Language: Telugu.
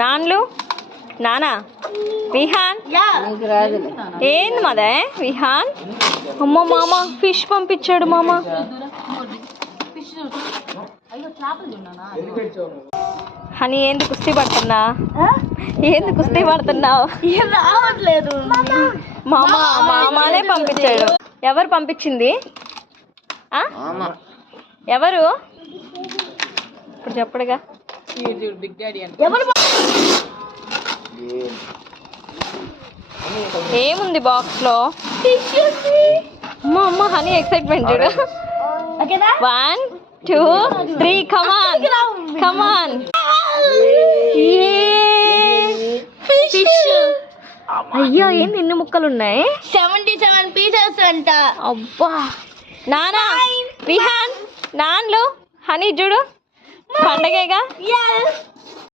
నాన్లు నానా విహాన్ ఏంది మదే విహాన్. అమ్మ మామ ఫిష్ పంపించాడు మామ. హనీ ఏంది కుస్తీ పడుతున్నా? ఏంది కుస్తీ పడుతున్నావు? రావట్లేదు. మామనే పంపించాడు. ఎవరు పంపించింది? ఎవరు ఇప్పుడు చెప్పడుగా. ఏముంది బాక్స్ లో? అమ్మ హనీ ఎక్సైట్మెంట్ చూడు. 1 2 3 కమాన్. అయ్యో ఏంది ఎన్ని ముక్కలు ఉన్నాయి? 77 pieces అంట. అబ్బా నానా విహాన్ నాన్లు హనీ చూడు పండగేగా.